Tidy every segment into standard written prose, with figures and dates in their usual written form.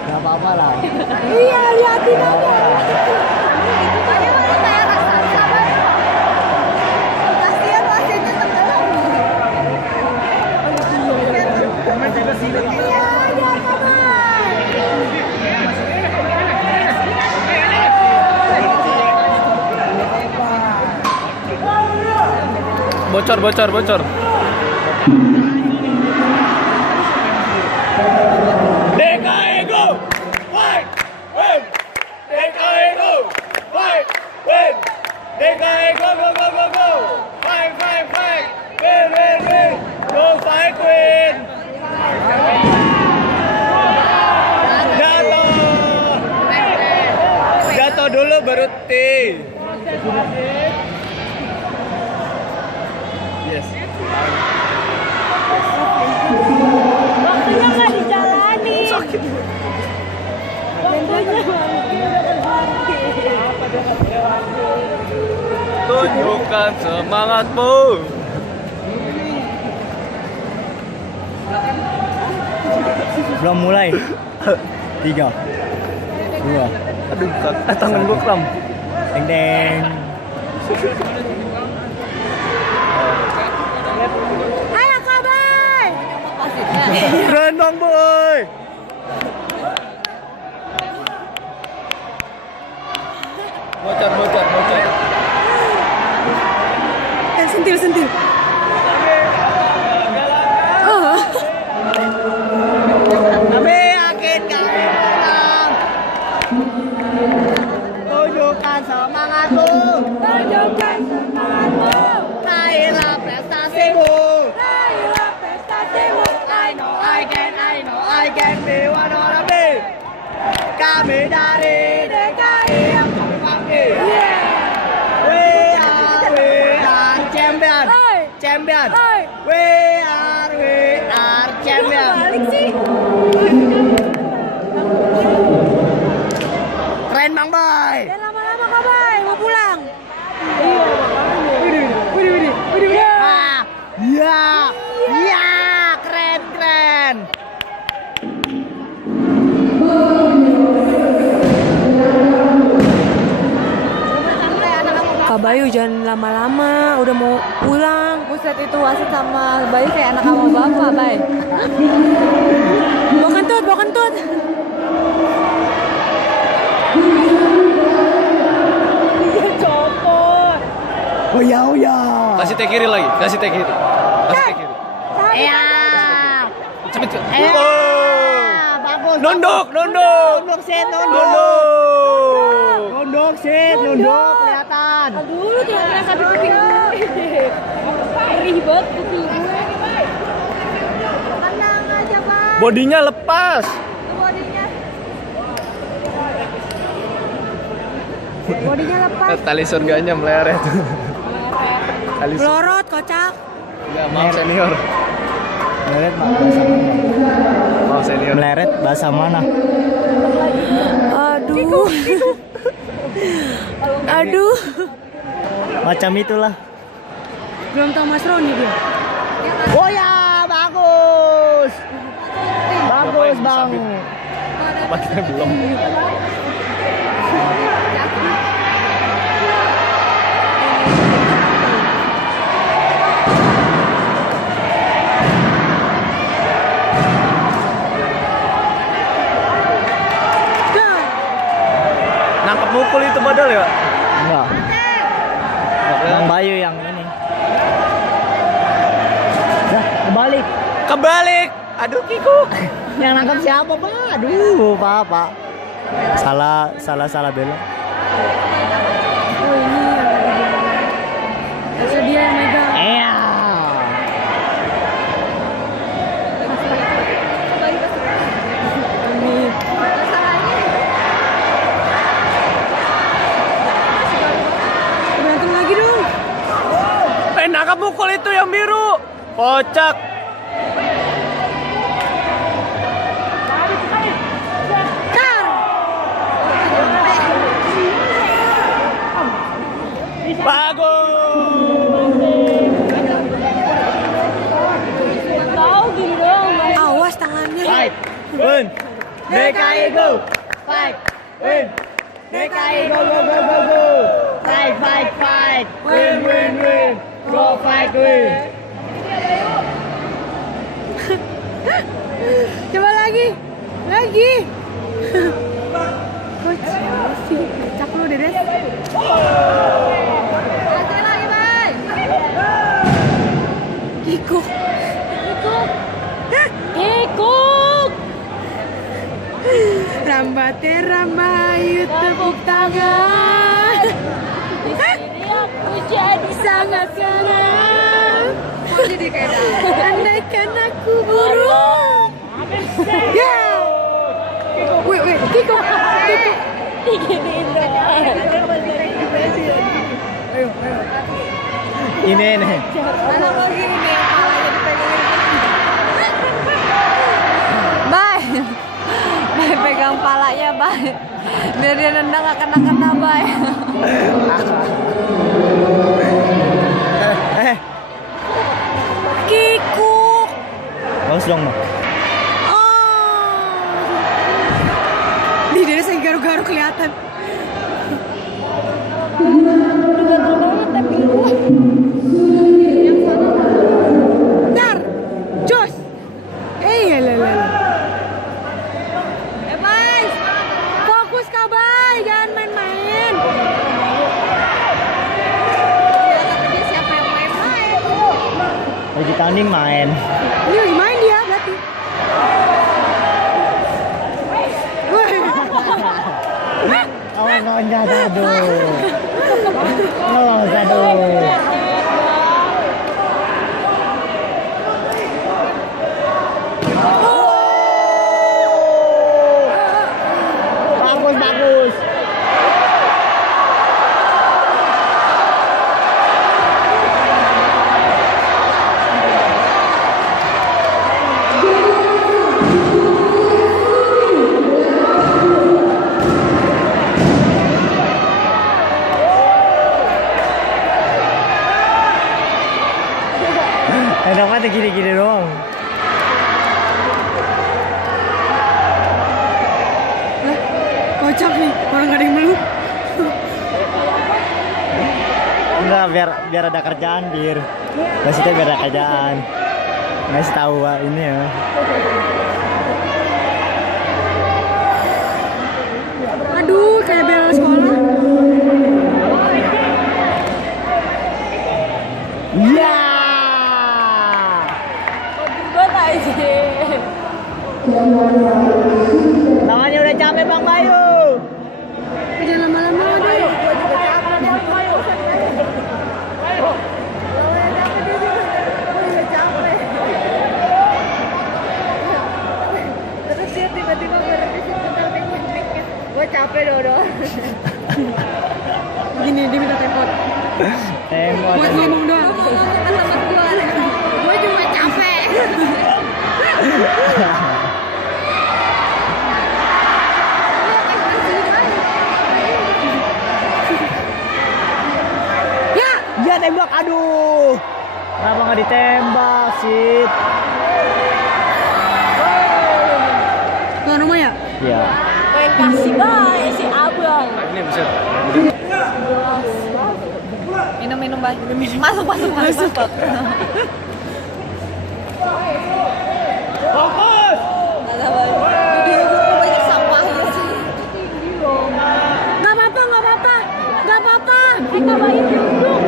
Gak apa-apa lah. Iya, liatin aja. Kasihan wasitnya tenggelam. Iya, iya, Bocor. DKI go! Fight! Win! DKI go! Fight! Win! DKI go! Fight! Win! Go fight win! Jatuh dulu baru T. Yes. waktunya nggak dijalani. Sakit. Tunjukkan semangatmu. Belum mulai. 3, 2. Aduh, tangan gua kram. Deng. Ayo kabar. Keren Bang Boy. Bocor. Sentil. Tapi yakin kalian. Tunjukkan semangatmu. Raihlah prestasimu. I can be one of the kami dari DKI yang berbangkit. We are champion. We are champion. Keren Bang Boy. Dan lama-lama kabar mau pulang. Ya, keren. Kak Bayu jangan lama-lama, udah mau pulang. Buset itu wasit sama Bayu kayak anak sama bapak, Bay. Bawa kentut. Dia copot. Oh ya. Kasih teh kiri lagi. Iya. Cepet. Bagus. Nunduk. Nunduk kelihatan. Aduh, lu tidak merasa di kuping gue. Perih banget kuping gue. Tenang aja, Bang. Bodinya lepas. Bodinya lepas. Tali surganya meleret. Pelorot, kocak. Enggak, maaf senior. Meleret bahasa mana? Maaf senior. Meleret bahasa mana? Aduh. Macam itulah. Belum tahu Mas Roni dia. Oh ya, bagus. Bagus, Bang. Pakai belum. Nangkep mukul itu padahal ya? Enggak. Bang Bayu yang ini. Dah, kebalik. Aduh, kikuk. Yang nangkap siapa, Pak? Aduh, Pak. Salah belok. Oh ini yang harusnya dia yang megang. Iya. Berantem lagi dong. Nangkap mukul itu yang biru. Kocak. Bagus. Win. DKI go. Fight. Win. DKI go go go go go. Fight fight fight. Win win win. Go fight win. Coba lagi. Coach, sih, cak lu Dedes. Lagi, Bay. Kikuk. Rambate rambayu tepuk tangan. Di sini aku jadi sangat senang. Jadi kayak andaikan aku burung. Ya. Wait, kikuk. Diginiin dong. Ayo. Ini nih. Mana mau gini nih, kepalanya dipegangin. Bye. Bye pegang palanya, Bye. Biar dia nendang gak kena-kena, Bye. Kikuk. Bagus dong, Mak. Di Dedes lagi garu-garu kelihatan. Dar, Jos. Lele. Bay, fokus Kak Bay, jangan main-main. Siapa yang main-main? Lagi tanding main. Ini lagi main dia berarti. Oh, nggak jatuh. Oh, jatuh. Bagus. Enak banget gini-gini doang. Kocak nih, orang gak ada yang meluk. Enggak, biar ada kerjaan, Bir. Maksudnya biar ada kerjaan. Ngasih tahu ini ya. Aduh, kayak bel sekolah. Ya. Tangannya udah capek, Bang Bayu. Jangan lama-lama deh. Terus dia tiba-tiba berhenti sebentar tengok mic-nya. Gue capek Dodo. Gini dia minta tempot. Buat ngomong doang. Gue cuma capek. Ya tembak, aduh. Kenapa nggak ditembak sih? Tuan rumah ya? Iya. Pengen kasih Bay si abang. Ini bisa. Minum Bay. Masuk. Fokus. Dia gue banyak sampahnya sih. Gak apa-apa. Kita baik duduk.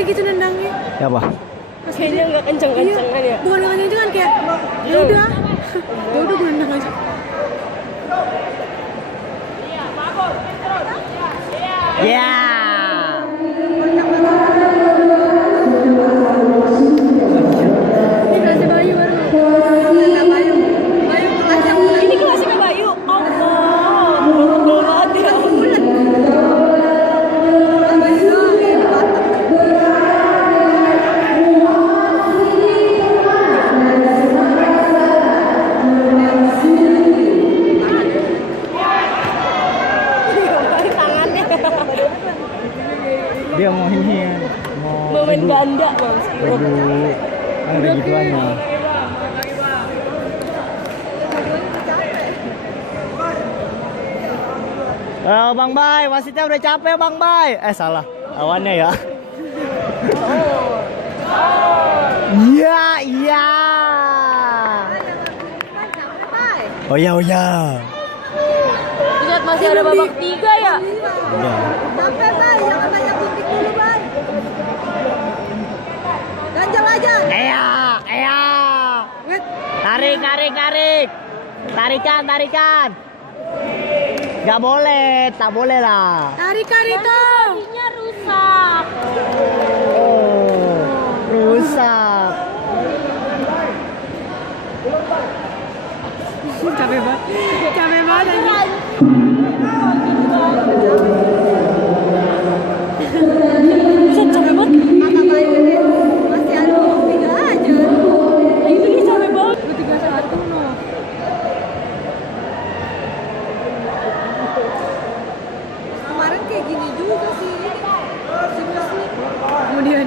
aja gitu nendangnya. Ya apa? Kayaknya nggak kenceng-kencengan ya. Bukan nggak kenceng kan kayak ya udah gue nendang aja. Ya. Ini kelasnya Bayu baru. Kelasnya Bayu. Bayu kelasnya bulat. Ini kelasnya Bayu. Allah. Betul banget ya. Bayu doang ya di Batak. Dia mau ini Mau main ganda bang. Waduh, ada gituannya. Bang Bay, wasitnya udah capek Bang Bay. Salah, lawannya ya. Iya, iya. Oh ya, oh ya. Lihat masih ada babak 3 ya. Udah. Capek Bay, jangan banyak gunting dulu Bay. Ganjal aja. Iya. Tarik. Tarikan. Gak boleh, tak boleh lah. Tarik itu. Kakinya rusak. Oh, rusak. Capek banget aja. Bisa capek banget. Kata Bayu ini masih ada 3 aja. Itu dia capek banget. 3-1 no. Kemarin kayak gini juga sih. Si Musli. Kemudian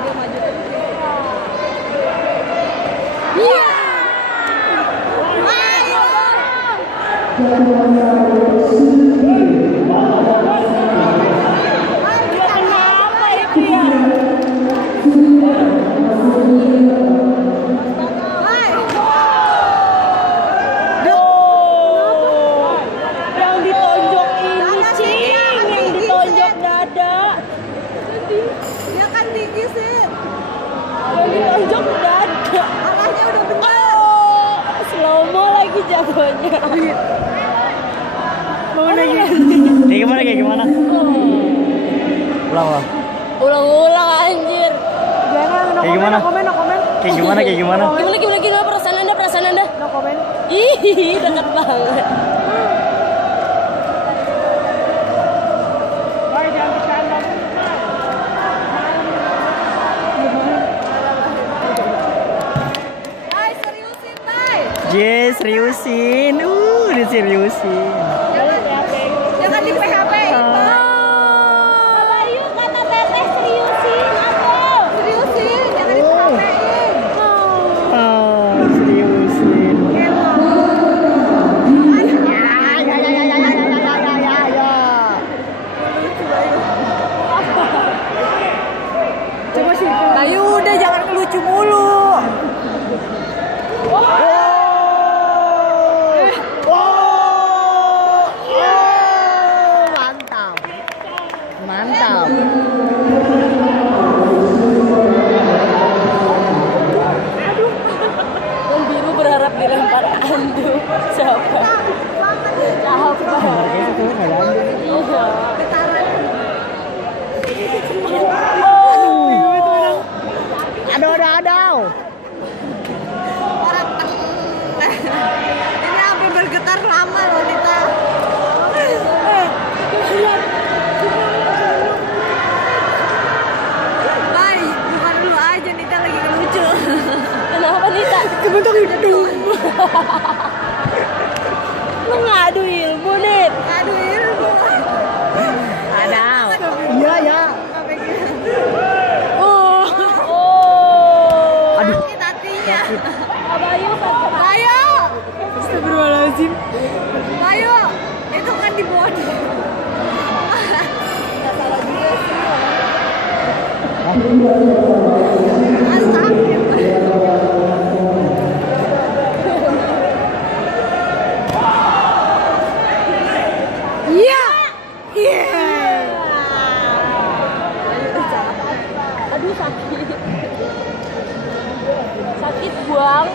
dia maju terus. Iya. Ayo. Kenapa itu ya? Yang ditonjok ini cing, yang ditonjok dada. Dia kan tinggi sih. Yang ditonjok dada. Arahnya udah benar. Oh, slow mo lagi jatuhnya. Kayak gimana? Ulang. Ulang-ulang anjir. Kayak gimana? No komen. Kayak gimana? Gimana perasaan anda? No komen. Ih, dekat banget. Bay, seriusin, Bay. Seriusin. Diseriusin. Jangan di PHP. Bayu kata teteh seriusin aku. Seriusin, jangan di PHP-in. Oh, seriusin. Ya. Coba sih. Bayu udah jangan ngelucu mulu. Mantap. Yang biru berharap dilempar andu. Siapa? Iya. Aduh. Ini sampai bergetar lama loh kita. Bay, bukan dulu aja Nita lagi ngelucu. Kenapa Nita? Kebentuk hidung. Lu ngadu ilmu nih. Aduh, ilmu. Iya. Oh. Aduh. Sakit hatinya. Bayu sakit. Bayu. Astagfirullahaladzim. Bayu, itu kan di bawah. Iya. sakit. Sakit buang.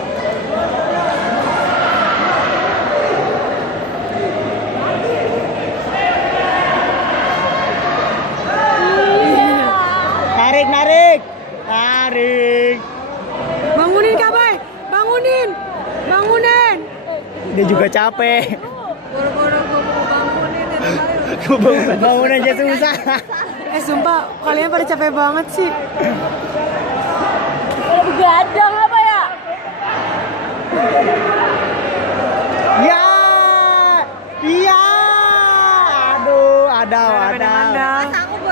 Narik, narik. Tarik. Bangunin Kak Bay, bangunin, bangunin. Dia juga capek. Boro-boro gue mau bangunin Bangun aja susah. Sumpah kalian pada capek banget sih. Begadang apa ya? Ya, iya. Aduh, ada.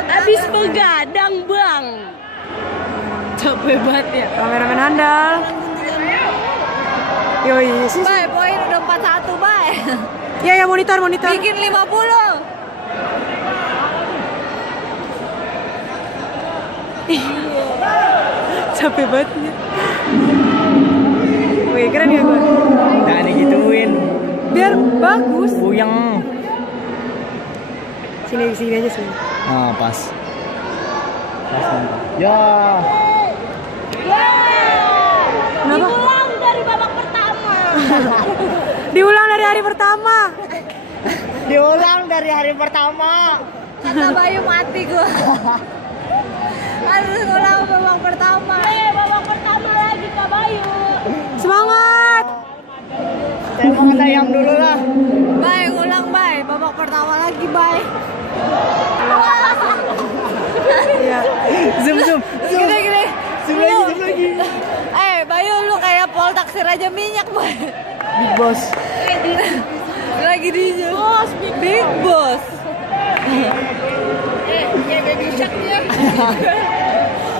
Habis begadang bang. Capek banget ya. Kameramen handal. Yoi. Bay, poin udah 41 bay. Iya ya monitor. Bikin 50. Capek banget ya. Wih keren ya gue. Nah, digituin. Biar bagus. Puyeng. Sini aja sini. Nah, pas. Ya. Kenapa? Diulang dari babak pertama. Diulang dari hari pertama. Diulang dari hari pertama. Kata Bayu mati gua. Harus ulang babak pertama. Babak pertama lagi Kak Bayu. Semangat. Saya mau ayam dulu lah. Bay, ulang Bay. Babak pertama lagi Bay. Iya. Zoom. Gini. Zoom lagi. Bayu lu kayak pol taksir aja minyak Bay. Big Boss. Lagi di Boss, Big Boss. Ya baby shark dia.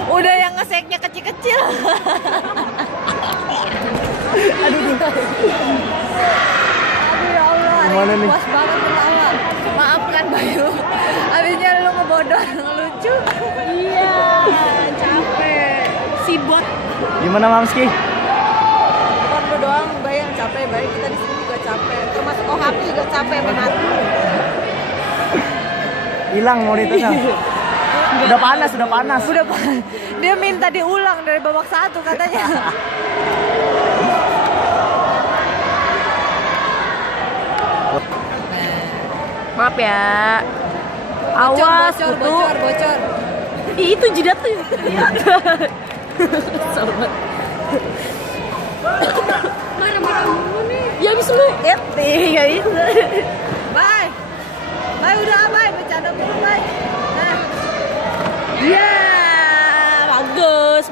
Udah yang ngeseknya kecil-kecil. Aduh ya Allah, Gimana nih? puas banget ketawa. Maafkan Bayu. Abisnya lu ngebodoh ngelucu. Iya, capek. Si bot. Gimana Mamski? Bukan lu doang, Bay yang capek. Bay kita di sini juga capek. Termasuk OHP juga capek banget. Hilang monitornya. Udah panas. Dia minta diulang dari babak 1 katanya. Maaf ya. Awas Bocor. Ih, itu jidat tuh. Mana nih? Ya habis lu. Ya itu. Bye. Bye udah bye, bercanda dulu bye. Nah. Ya, bagus.